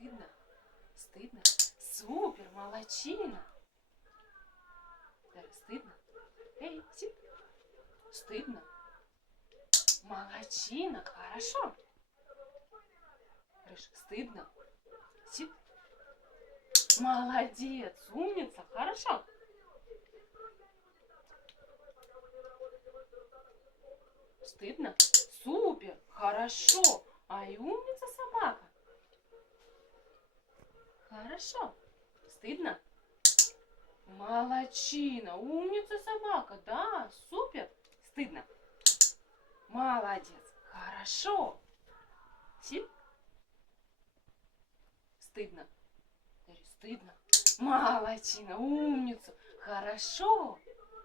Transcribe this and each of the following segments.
Стыдно? Стыдно? Супер, молодчина. Дарья, стыдно? Эй, сип. Стыдно? Молодчина, хорошо. Гриш, стыдно? Сип. Молодец, умница, хорошо. Стыдно? Супер, хорошо. Ай, умница собака. Хорошо. Стыдно? Молодчина, умница собака, да, супер. Стыдно? Молодец, хорошо. Сип. Стыдно? Стыдно. Молодчина, умница, хорошо.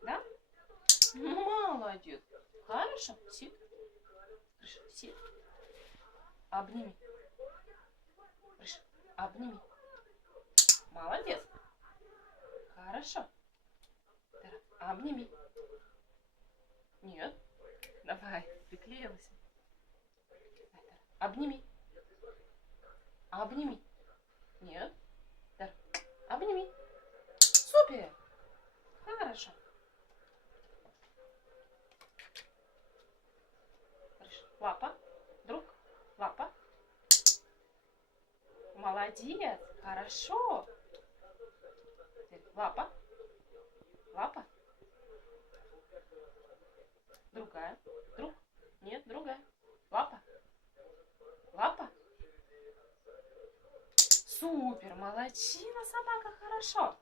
Да? Молодец. Хорошо. Сип. Хорошо. Сип. Обними. Хорошо. Обними. Молодец. Хорошо. Обними. Нет. Давай, приклеилась. Обними. Обними. Нет. Тара, Обними. Супер. Хорошо. Лапа. Друг. Лапа. Молодец. Хорошо. Лапа. Лапа. Другая. Друг. Нет, другая. Лапа. Лапа. Супер, молодчина, собака, хорошо.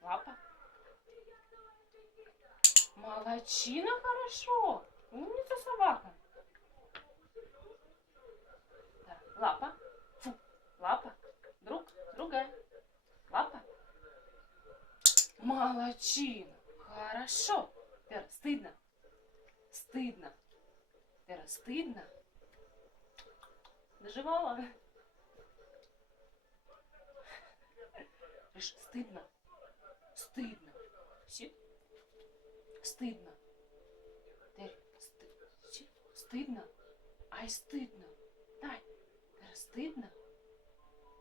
Лапа. Молодчина, хорошо. Умница собака. Лапа. Молодчина. Хорошо. Вера, стыдно. Стыдно. Вера, стыдно. Доживала? Видишь, стыдно. Стыдно. Сип. Стыдно. Терри, сты- сип. стыдно. Ай, стыдно. Дай. Вера, стыдно.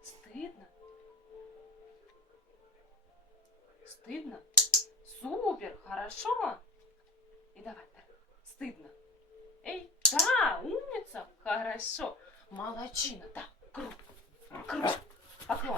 Стыдно. Стыдно. Супер, хорошо. И давай, стыдно. Эй, да, умница, хорошо. Молодчина, да, круто, круто. Поклон.